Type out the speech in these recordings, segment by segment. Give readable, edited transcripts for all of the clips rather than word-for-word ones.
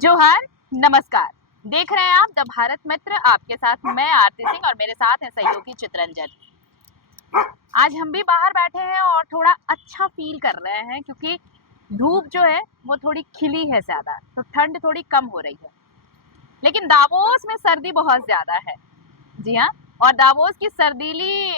जोहार, नमस्कार। देख रहे हैं आप द भारत मित्र। आपके साथ मैं आरती सिंह और मेरे साथ है सहयोगी चितरंजन। आज हम भी बाहर बैठे हैं और थोड़ा अच्छा फील कर रहे हैं क्योंकि धूप जो है वो थोड़ी खिली है ज्यादा, तो ठंड थोड़ी कम हो रही है। लेकिन दावोस में सर्दी बहुत ज्यादा है। जी हाँ। और दावोस की सर्दीली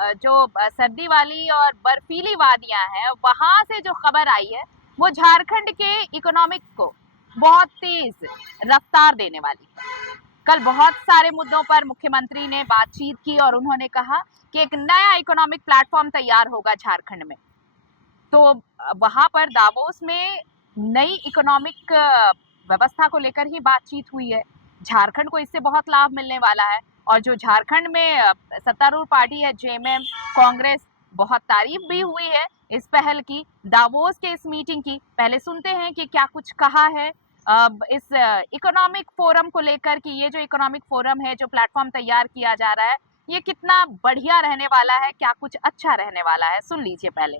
सर्दी वाली और बर्फीली वादियां हैं, वहां से जो खबर आई है वो झारखंड के इकोनॉमिक को बहुत तेज रफ्तार देने वाली है। कल बहुत सारे मुद्दों पर मुख्यमंत्री ने बातचीत की और उन्होंने कहा कि एक नया इकोनॉमिक प्लेटफॉर्म तैयार होगा झारखंड में। तो वहां पर दावोस में नई इकोनॉमिक व्यवस्था को लेकर ही बातचीत हुई है। झारखंड को इससे बहुत लाभ मिलने वाला है। और जो झारखंड में सत्तारूढ़ पार्टी है जेएमएम कांग्रेस, बहुत तारीफ भी हुई है इस पहल की, दावोस के इस मीटिंग की। पहले सुनते हैं कि क्या कुछ कहा है इस इकोनॉमिक फोरम को लेकर कि ये जो इकोनॉमिक फोरम है, जो प्लेटफॉर्म तैयार किया जा रहा है, ये कितना बढ़िया रहने वाला है, क्या कुछ अच्छा रहने वाला है। सुन लीजिए पहले।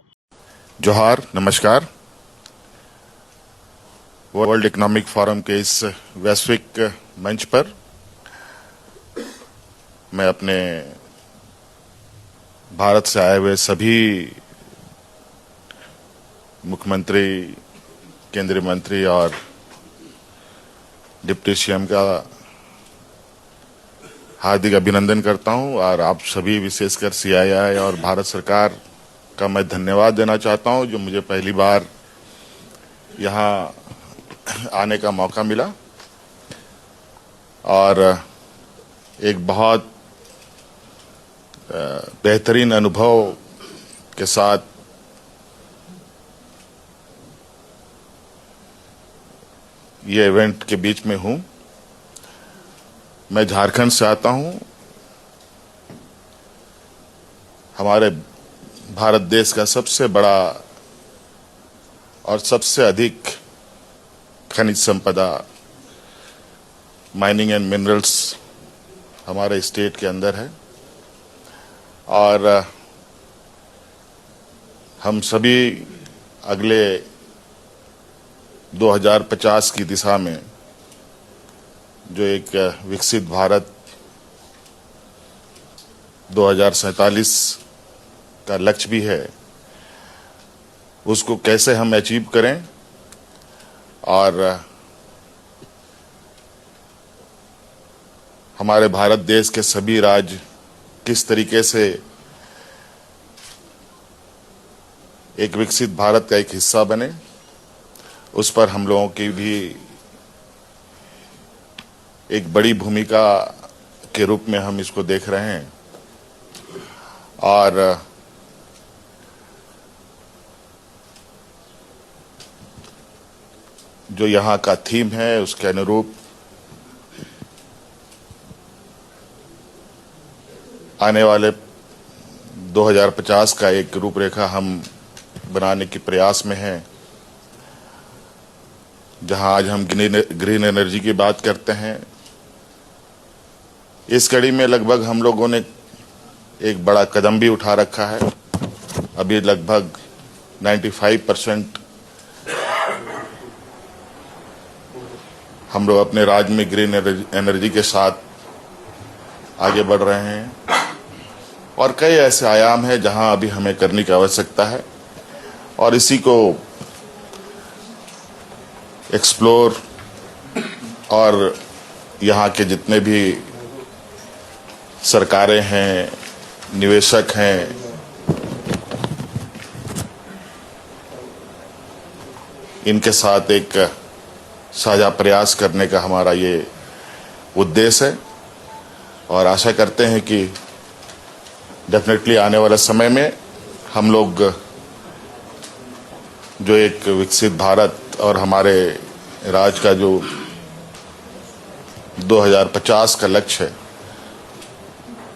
जोहार, नमस्कार। वर्ल्ड इकोनॉमिक फोरम के इस वैश्विक मंच पर मैं अपने भारत से आए हुए सभी मुख्यमंत्री, केंद्रीय मंत्री और डिप्टी सीएम का हार्दिक अभिनंदन करता हूं और आप सभी, विशेषकर सीआईआई और भारत सरकार का मैं धन्यवाद देना चाहता हूं जो मुझे पहली बार यहां आने का मौका मिला और एक बहुत बेहतरीन अनुभव के साथ ये इवेंट के बीच में हूं। मैं झारखंड से आता हूं। हमारे भारत देश का सबसे बड़ा और सबसे अधिक खनिज संपदा, माइनिंग एंड मिनरल्स हमारे स्टेट के अंदर है और हम सभी अगले 2050 की दिशा में जो एक विकसित भारत 2047 का लक्ष्य भी है, उसको कैसे हम अचीव करें और हमारे भारत देश के सभी राज्य किस तरीके से एक विकसित भारत का एक हिस्सा बने, उस पर हम लोगों की भी एक बड़ी भूमिका के रूप में हम इसको देख रहे हैं। और जो यहाँ का थीम है उसके अनुरूप आने वाले 2050 का एक रूपरेखा हम बनाने के प्रयास में हैं, जहां आज हम ग्रीन एनर्जी की बात करते हैं। इस कड़ी में लगभग हम लोगों ने एक बड़ा कदम भी उठा रखा है। अभी लगभग 95% हम लोग अपने राज्य में ग्रीन एनर्जी के साथ आगे बढ़ रहे हैं और कई ऐसे आयाम हैं जहां अभी हमें करने की आवश्यकता है और इसी को एक्सप्लोर और यहाँ के जितने भी सरकारें हैं, निवेशक हैं, इनके साथ एक साझा प्रयास करने का हमारा ये उद्देश्य है और आशा करते हैं कि डेफिनेटली आने वाले समय में हम लोग जो एक विकसित भारत और हमारे राज्य का जो 2050 का लक्ष्य है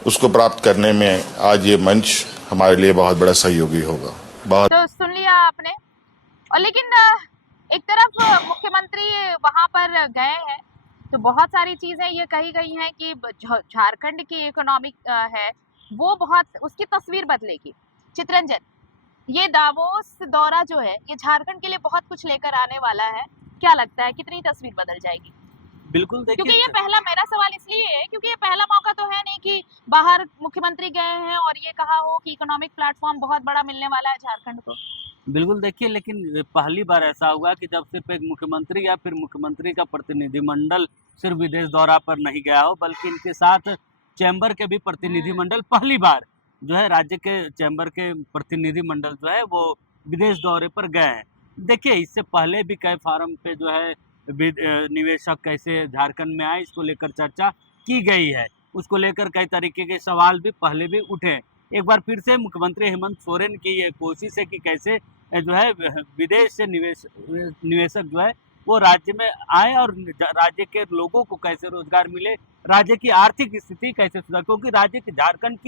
उसको प्राप्त करने में आज ये मंच हमारे लिए बहुत बड़ा सहयोगी होगा। बहुत तो सुन लिया आपने। और लेकिन एक तरफ मुख्यमंत्री वहां पर गए हैं तो बहुत सारी चीजें ये कही गई हैं कि झारखंड की इकोनॉमिक है वो बहुत, उसकी तस्वीर बदलेगी। चितरंजन, ये दावोस दौरा जो है ये झारखंड के लिए बहुत कुछ लेकर आने वाला है। क्या लगता है कितनी तस्वीर बदल जाएगी? बिल्कुल क्योंकि देखिए, ये पहला, मेरा सवाल इसलिए है क्योंकि ये पहला मौका तो है नहीं कि बाहर मुख्यमंत्री गए हैं और ये कहा हो कि इकोनॉमिक प्लेटफॉर्म बहुत बड़ा मिलने वाला है झारखंड को। बिल्कुल देखिए, लेकिन पहली बार ऐसा हुआ कि जब सिर्फ एक मुख्यमंत्री या फिर मुख्यमंत्री का प्रतिनिधिमंडल सिर्फ विदेश दौरा पर नहीं गया हो, बल्कि इनके साथ चैम्बर के भी प्रतिनिधिमंडल पहली बार जो है राज्य के चैम्बर के प्रतिनिधिमंडल जो है वो विदेश दौरे पर गए हैं। देखिए, इससे पहले भी कई फोरम पे जो है निवेशक कैसे झारखंड में आए, इसको लेकर चर्चा की गई है। उसको लेकर कई तरीके के सवाल भी पहले भी उठे। एक बार फिर से मुख्यमंत्री हेमंत सोरेन की ये कोशिश है कि कैसे जो है विदेश से निवेशक जो है वो राज्य में आए और राज्य के लोगों को कैसे रोजगार मिले, राज्य की आर्थिक स्थिति कैसे सुधार, क्योंकि राज्य की झारखंड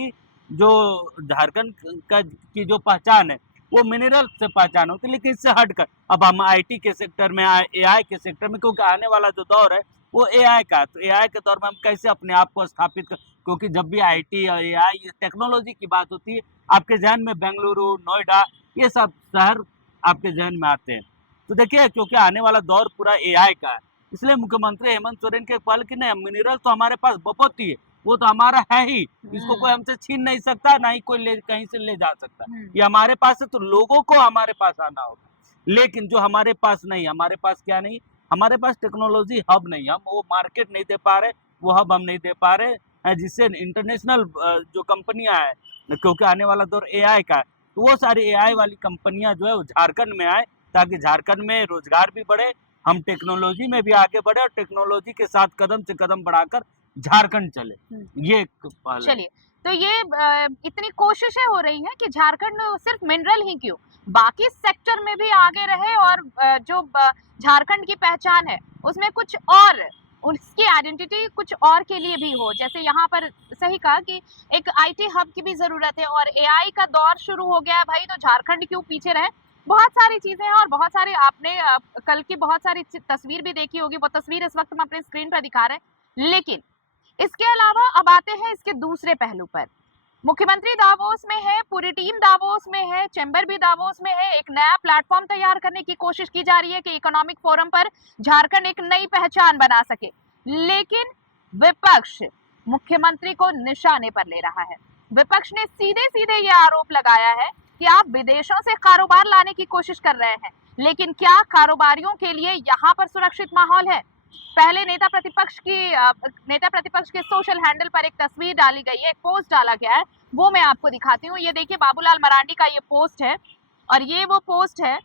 का की जो पहचान है वो मिनरल से पहचान होती है, लेकिन इससे हटकर अब हम आईटी के सेक्टर में आए, एआई के सेक्टर में, क्योंकि आने वाला जो दौर है वो एआई का, तो एआई के दौर में हम कैसे अपने आप को स्थापित कर, क्योंकि जब भी आईटी और एआई टेक्नोलॉजी की बात होती है आपके जहन में बेंगलुरु, नोएडा ये सब शहर आपके जहन में आते हैं। तो देखिए, क्योंकि आने वाला दौर पूरा एआई का है, इसलिए मुख्यमंत्री हेमंत सोरेन के पहल की नहीं, मिनरल तो हमारे पास बहुत ही है, वो तो हमारा है ही, इसको कोई हमसे छीन नहीं सकता, ना ही कोई कहीं से ले जा सकता। ये हमारे पास है, तो लोगों को हमारे पास आना होगा। लेकिन जो हमारे पास नहीं, हमारे पास क्या नहीं, हमारे पास टेक्नोलॉजी हब नहीं, हम वो मार्केट नहीं दे पा रहे, वो हब हम नहीं दे पा रहे, जिससे इंटरनेशनल जो कंपनियां हैं, क्योंकि आने वाला दौर एआई का है, तो वो सारी एआई वाली कंपनियां जो है वो झारखंड में आए, ताकि झारखंड में रोजगार भी बढ़े, हम टेक्नोलॉजी में भी आगे बढ़े और टेक्नोलॉजी के साथ कदम से कदम बढ़ाकर झारखंड चले। ये पहले। चलिए, तो ये इतनी कोशिशें हो रही हैं कि झारखंड सिर्फ मिनरल ही क्यों, बाकी सेक्टर में भी आगे रहे और जो झारखंड की पहचान है उसमें कुछ और, उसकी आइडेंटिटी कुछ और के लिए भी हो। जैसे यहाँ पर सही कहा कि एक आईटी हब की भी जरूरत है और एआई का दौर शुरू हो गया है भाई, तो झारखंड क्यों पीछे रहे। बहुत सारी चीजें हैं और बहुत सारी आपने कल की बहुत सारी तस्वीर भी देखी होगी, वो तस्वीर इस वक्त हम अपने स्क्रीन पर दिखा रहे हैं। लेकिन इसके अलावा अब आते हैं इसके दूसरे पहलू पर। मुख्यमंत्री दावोस में है, पूरी टीम दावोस में है, चैम्बर भी दावोस में है, एक नया प्लेटफॉर्म तैयार करने की कोशिश की जा रही है कि इकोनॉमिक फोरम पर झारखंड एक नई पहचान बना सके। लेकिन विपक्ष मुख्यमंत्री को निशाने पर ले रहा है। विपक्ष ने सीधे सीधे ये आरोप लगाया है कि आप विदेशों से कारोबार लाने की कोशिश कर रहे हैं, लेकिन क्या कारोबारियों के लिए यहाँ पर सुरक्षित माहौल है? पहले नेता प्रतिपक्ष के सोशल हैंडल पर एक तस्वीर डाली गई है, एक पोस्ट डाला गया है, वो मैं आपको दिखाती हूँ। ये देखिए, बाबूलाल मरांडी का ये पोस्ट है और ये वो पोस्ट है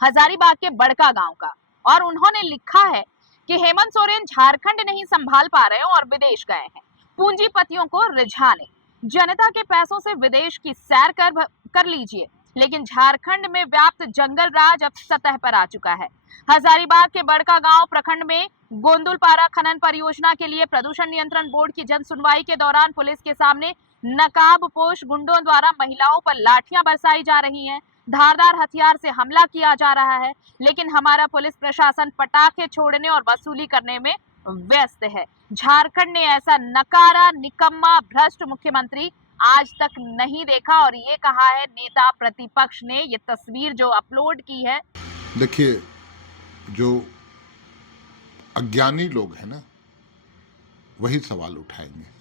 हजारीबाग के बड़का गांव का, और उन्होंने लिखा है कि हेमंत सोरेन झारखंड नहीं संभाल पा रहे और विदेश गए हैं पूंजीपतियों को रिझाने, जनता के पैसों से विदेश की सैर कर लीजिए, लेकिन झारखंड में व्याप्त जंगल राज अब सतह पर आ चुका है। हजारीबाग के बड़का गांव प्रखंड में गोंदुलपारा खनन परियोजना के लिए प्रदूषण नियंत्रण बोर्ड की जन सुनवाई के दौरान पुलिस के सामने नकाबपोश गुंडों द्वारा महिलाओं पर लाठियां बरसाई जा रही हैं, धारदार हथियार से हमला किया जा रहा है, लेकिन हमारा पुलिस प्रशासन पटाखे छोड़ने और वसूली करने में व्यस्त है। झारखंड ने ऐसा नकारा, निकम्मा, भ्रष्ट मुख्यमंत्री आज तक नहीं देखा, और ये कहा है नेता प्रतिपक्ष ने। ये तस्वीर जो अपलोड की है, देखिए, जो अज्ञानी लोग हैं ना, वही सवाल उठाएंगे।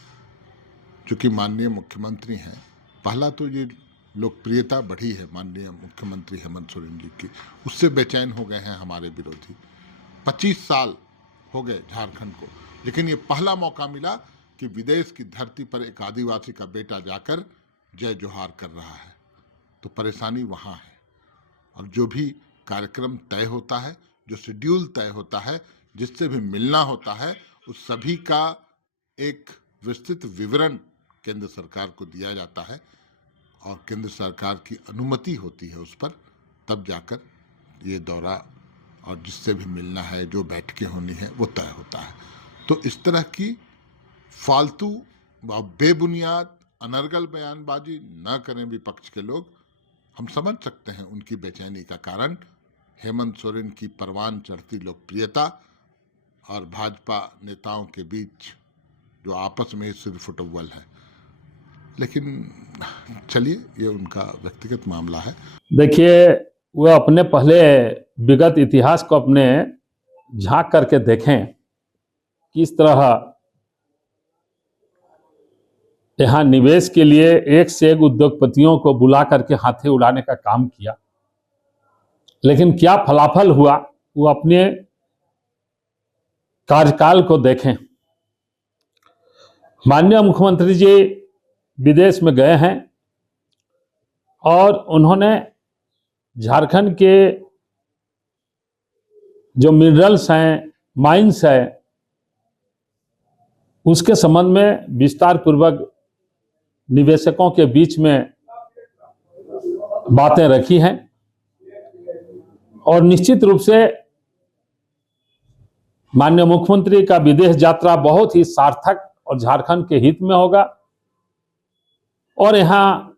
क्योंकि माननीय मुख्यमंत्री हैं, पहला तो ये लोकप्रियता बढ़ी है माननीय मुख्यमंत्री हेमंत सोरेन जी की, उससे बेचैन हो गए हैं हमारे विरोधी। 25 साल हो गए झारखंड को, लेकिन ये पहला मौका मिला कि विदेश की धरती पर एक आदिवासी का बेटा जाकर जय जोहार कर रहा है, तो परेशानी वहाँ है। और जो भी कार्यक्रम तय होता है, जो शेड्यूल तय होता है, जिससे भी मिलना होता है, उस सभी का एक विस्तृत विवरण केंद्र सरकार को दिया जाता है और केंद्र सरकार की अनुमति होती है उस पर, तब जाकर ये दौरा और जिससे भी मिलना है, जो बैठकें होनी है, वो तय होता है। तो इस तरह की फालतू बेबुनियाद अनर्गल बयानबाजी न करें विपक्ष के लोग। हम समझ सकते हैं उनकी बेचैनी का कारण हेमंत सोरेन की परवान चढ़ती लोकप्रियता और भाजपा नेताओं के बीच जो आपस में सिर फुटव्वल है, लेकिन चलिए, ये उनका व्यक्तिगत मामला है। देखिए, वह अपने पहले विगत इतिहास को अपने झांक करके देखें, किस तरह यहाँ निवेश के लिए एक से एक उद्योगपतियों को बुला करके हाथे उड़ाने का काम किया, लेकिन क्या फलाफल हुआ वो अपने कार्यकाल को देखें। माननीय मुख्यमंत्री जी विदेश में गए हैं और उन्होंने झारखंड के जो मिनरल्स हैं, माइंस है, उसके संबंध में विस्तार पूर्वक निवेशकों के बीच में बातें रखी हैं और निश्चित रूप से माननीय मुख्यमंत्री का विदेश यात्रा बहुत ही सार्थक और झारखंड के हित में होगा और यहाँ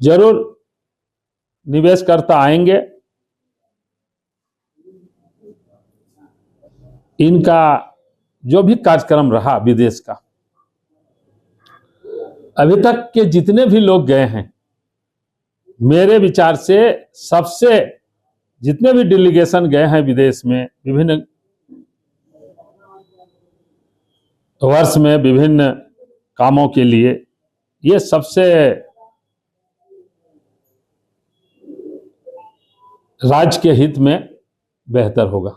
जरूर निवेशकर्ता आएंगे। इनका जो भी कार्यक्रम रहा विदेश का, अभी तक के जितने भी लोग गए हैं, मेरे विचार से सबसे जितने भी डेलीगेशन गए हैं विदेश में विभिन्न वर्ष में विभिन्न कामों के लिए, ये सबसे राज्य के हित में बेहतर होगा।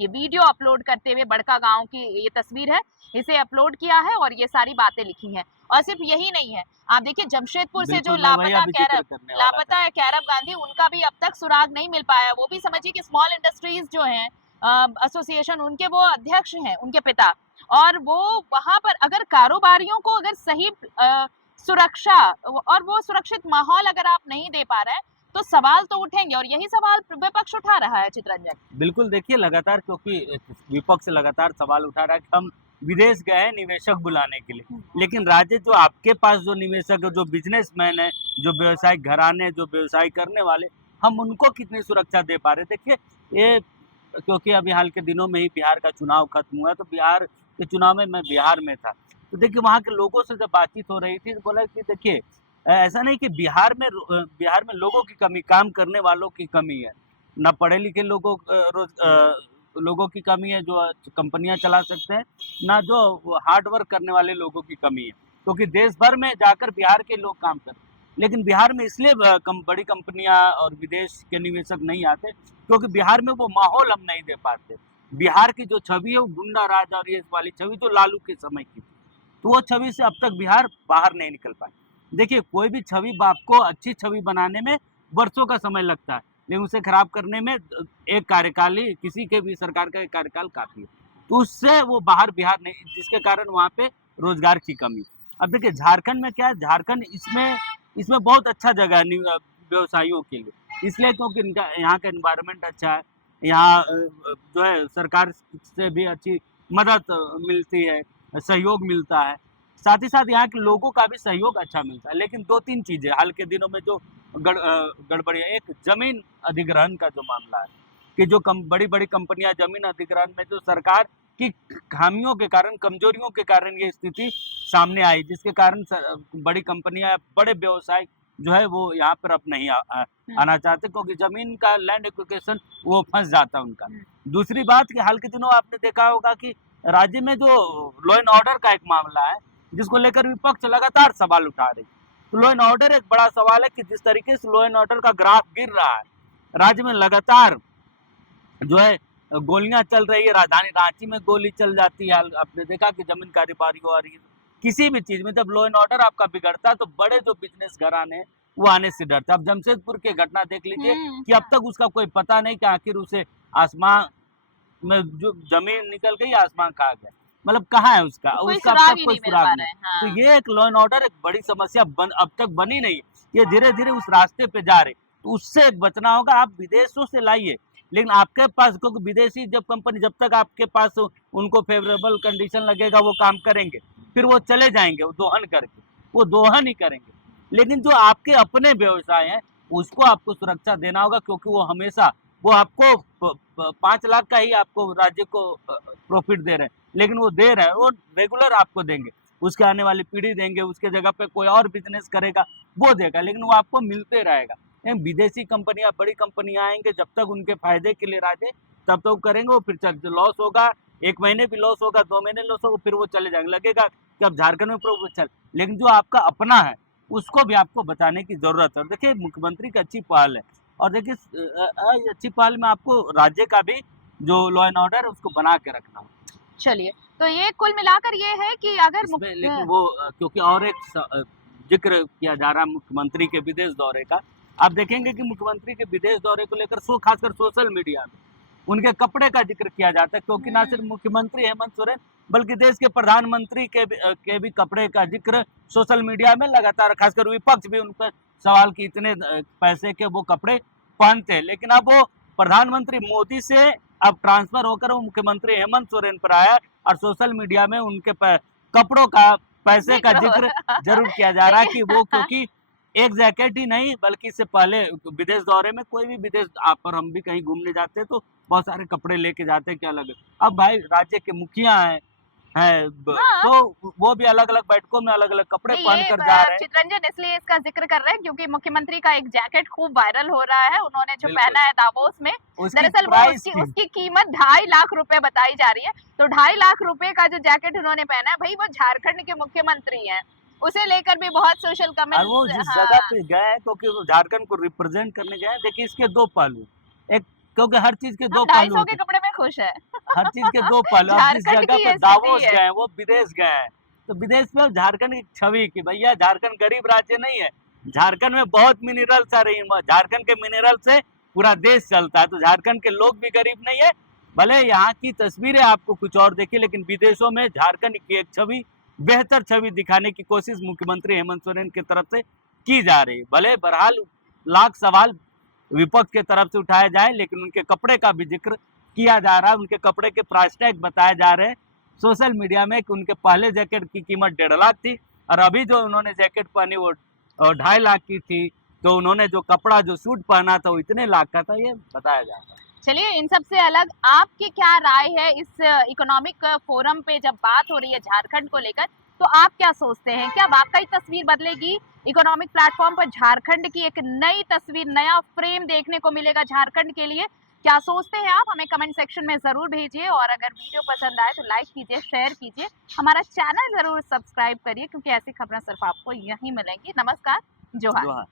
ये वीडियो अपलोड करते हुए बड़का गांव की ये तस्वीर है, इसे अपलोड किया है और ये सारी बातें लिखी हैं। और सिर्फ यही नहीं है, आप देखिए जमशेदपुर से जो लापता है कैरब गांधी, उनका भी अब तक सुराग नहीं मिल पाया। वो भी समझिए कि स्मॉल इंडस्ट्रीज जो हैं एसोसिएशन, उनके वो अध्यक्ष हैं, उनके पिता, और वो वहां पर अगर कारोबारियों को अगर सही सुरक्षा और वो सुरक्षित माहौल अगर आप नहीं दे पा रहे हैं तो सवाल तो उठेंगे, और यही सवाल विपक्ष उठा रहा है। चित्रंजन, बिल्कुल, देखिए लगातार, क्योंकि विपक्ष लगातार सवाल उठा रहा है कि हम विदेश गए हैं निवेशक बुलाने के लिए, लेकिन राज्य जो आपके पास जो निवेशक है, जो बिजनेसमैन है, जो व्यवसायिक घराने, जो व्यवसाय करने वाले, हम उनको कितनी सुरक्षा दे पा रहे। देखिए ये, क्योंकि अभी हाल के दिनों में ही बिहार का चुनाव खत्म हुआ, तो बिहार के चुनाव में मैं बिहार में था, तो देखिए वहाँ के लोगों से जब बातचीत हो रही थी तो बोला कि देखिए ऐसा नहीं कि बिहार में लोगों की कमी, काम करने वालों की कमी है, ना पढ़े लिखे लोगों की कमी है जो कंपनियां चला सकते हैं, ना जो हार्ड वर्क करने वाले लोगों की कमी है, क्योंकि देश भर में जाकर बिहार के लोग काम करते हैं, लेकिन बिहार में इसलिए बड़ी कंपनियां और विदेश के निवेशक नहीं आते क्योंकि बिहार में वो माहौल हम नहीं दे पाते। बिहार की जो छवि है वो गुंडा राज और ये वाली छवि जो लालू के समय की, तो वो छवि से अब तक बिहार बाहर नहीं निकल पाए। देखिए कोई भी छवि आपको अच्छी छवि बनाने में वर्षों का समय लगता है, लेकिन उसे खराब करने में एक कार्यकाल ही, किसी के भी सरकार का एक कार्यकाल काफी है, तो उससे वो बाहर बिहार नहीं, जिसके कारण वहाँ पे रोजगार की कमी। अब देखिए झारखंड में क्या है, झारखंड इसमें बहुत अच्छा जगह है व्यवसायियों के लिए, इसलिए क्योंकि इनका यहाँ का एनवायरनमेंट अच्छा है, यहाँ जो है सरकार से भी अच्छी मदद मिलती है, सहयोग मिलता है, साथ ही साथ यहाँ के लोगों का भी सहयोग अच्छा मिलता है। लेकिन दो तीन चीजें हाल के दिनों में जो गड़बड़ी है, एक जमीन अधिग्रहण का जो मामला है कि जो बड़ी बड़ी कंपनियां जमीन अधिग्रहण में जो सरकार की खामियों के कारण, कमजोरियों के कारण ये स्थिति सामने आई, जिसके कारण बड़ी कंपनियां, बड़े व्यवसाय जो है वो यहाँ पर अब नहीं आना चाहते, क्योंकि जमीन का लैंड एक्विजिशन वो फंस जाता है उनका। दूसरी बात कि हाल के दिनों आपने देखा होगा कि राज्य में जो लॉ एंड ऑर्डर का एक मामला है जिसको लेकर विपक्ष लगातार सवाल उठा रही, तो लॉ एंड ऑर्डर एक बड़ा सवाल है कि जिस तरीके से लॉ एंड ऑर्डर का ग्राफ गिर रहा है, राज्य में लगातार जो है गोलियां चल रही है, राजधानी रांची में गोली चल जाती है, आपने देखा कि जमीन कारोबारी हो रही है, किसी भी चीज में जब लॉ एंड ऑर्डर आपका बिगड़ता है तो बड़े जो बिजनेस घराने वो आने से डरते। अब जमशेदपुर की घटना देख लीजिए कि अब तक उसका कोई पता नहीं कि आखिर उसे आसमान में जो जमीन निकल गई, आसमान खा गया, मतलब कहाँ है उसका अब तक कोई सुराग नहीं। तो ये एक लॉ एंड ऑर्डर एक बड़ी समस्या अब तक बनी नहीं, ये धीरे धीरे उस रास्ते पे जा रहे, तो उससे बचना होगा। आप विदेशों से लाइए, लेकिन आपके पास, क्योंकि विदेशी जब कंपनी, जब तक आपके पास उनको फेवरेबल कंडीशन लगेगा वो काम करेंगे, फिर वो चले जाएंगे, वो दोहन करके, वो दोहन ही करेंगे। लेकिन जो आपके अपने व्यवसाय हैं उसको आपको सुरक्षा देना होगा, क्योंकि वो हमेशा वो आपको 5 लाख का ही आपको राज्य को प्रॉफिट दे रहे हैं, लेकिन वो दे रहे हैं, वो रेगुलर आपको देंगे, उसके आने वाली पीढ़ी देंगे, उसके जगह पे कोई और बिजनेस करेगा वो देगा, लेकिन वो आपको मिलते रहेगा। लेकिन विदेशी कंपनियां, बड़ी कंपनियां आएंगे, जब तक उनके फायदे के लिए राजे तब तक करेंगे, वो फिर चल लॉस होगा, 1 महीने भी लॉस होगा, 2 महीने लॉस होगा, फिर वो चले जाएंगे, लगेगा कि अब झारखंड में प्रभु चल। लेकिन जो आपका अपना है उसको भी आपको बचाने की जरूरत है। और देखिए मुख्यमंत्री की अच्छी पहल है, और देखिए अच्छी पहल में आपको राज्य का भी जो लॉ एंड ऑर्डर है उसको बना के रखना है। चलिए, तो ये कुल मिलाकर ये है कि अगर इसमें लेकिन वो क्योंकि और एक जिक्र किया जा रहा है मुख्यमंत्री के विदेश दौरे का, आप देखेंगे कि मुख्यमंत्री के विदेश दौरे को लेकर खासकर सोशल मीडिया में उनके कपड़े का जिक्र किया जाता है, क्योंकि ना सिर्फ मुख्यमंत्री हेमंत सोरेन बल्कि देश के प्रधानमंत्री के भी कपड़े का जिक्र सोशल मीडिया में लगातार, खासकर विपक्ष भी उन पर सवाल कि इतने पैसे के वो कपड़े पहनते हैं। लेकिन अब वो प्रधानमंत्री मोदी से अब ट्रांसफर होकर वो मुख्यमंत्री हेमंत सोरेन पर आया, और सोशल मीडिया में उनके कपड़ों का, पैसे का जिक्र जरूर किया जा रहा है कि वो, क्योंकि एक जैकेट ही नहीं बल्कि इससे पहले विदेश दौरे में, कोई भी विदेश आप पर हम भी कहीं घूमने जाते हैं तो बहुत सारे कपड़े लेके जाते हैं, क्या अलग है। अब भाई राज्य के मुखिया हैं हाँ। तो वो भी अलग अलग बैठकों में अलग अलग कपड़े नहीं, पहन ये कर जा रहे हैं। चित्रंजन इसलिए इसका जिक्र कर रहे हैं क्योंकि मुख्यमंत्री का एक जैकेट खूब वायरल हो रहा है, उन्होंने जो बिल्कुल। पहना है दावोस में, उसकी दरअसल वो प्राइस उसकी कीमत 2.5 लाख रुपए बताई जा रही है। तो 2.5 लाख रुपए का जो जैकेट उन्होंने पहना है, भाई वो झारखंड के मुख्यमंत्री हैं, उसे लेकर भी बहुत सोशल और वो कमेंट्स। जिस हाँ, जगह पे गए हैं क्योंकि वो झारखंड को रिप्रेजेंट करने गए हैं, देखिए इसके 2 पहलू, एक क्योंकि हर चीज के हम 2 पहलू 250 होते के हैं, कपड़े में खुश है। हर चीज के 2 पहलू। अब जिस झारखंड जगह की पे ये दावोस स्थिति है। गए हैं, वो विदेश गए हैं, तो विदेश में झारखंड की छवि की, भैया झारखंड गरीब राज्य नहीं है, झारखंड में बहुत मिनरल्स आ रही है, झारखंड के मिनरल से पूरा देश चलता है, तो झारखंड के लोग भी गरीब नहीं है। भले यहाँ की तस्वीरें आपको कुछ और देखी, लेकिन विदेशों में झारखंड की एक छवि, बेहतर छवि दिखाने की कोशिश मुख्यमंत्री हेमंत सोरेन की तरफ से की जा रही है। भले बहरहाल लाख सवाल विपक्ष के तरफ से उठाया जाए, लेकिन उनके कपड़े का भी जिक्र किया जा रहा है, उनके कपड़े के प्राइस टैग बताए जा रहे हैं सोशल मीडिया में कि उनके पहले जैकेट की कीमत 1.5 लाख थी, और अभी जो उन्होंने जैकेट पहनी वो 2.5 लाख की थी, तो उन्होंने जो कपड़ा, जो सूट पहना था वो इतने लाख का था, ये बताया जा रहा है। चलिए, इन सब से अलग आपकी क्या राय है इस इकोनॉमिक फोरम पे जब बात हो रही है झारखंड को लेकर, तो आप क्या सोचते हैं? क्या वाकई तस्वीर बदलेगी? इकोनॉमिक प्लेटफॉर्म पर झारखंड की एक नई तस्वीर, नया फ्रेम देखने को मिलेगा झारखंड के लिए? क्या सोचते हैं आप? हमें कमेंट सेक्शन में जरूर भेजिए, और अगर वीडियो पसंद आए तो लाइक कीजिए, शेयर कीजिए, हमारा चैनल जरूर सब्सक्राइब करिए, क्योंकि ऐसी खबरें सिर्फ आपको यहीं मिलेंगी। नमस्कार, जोहार।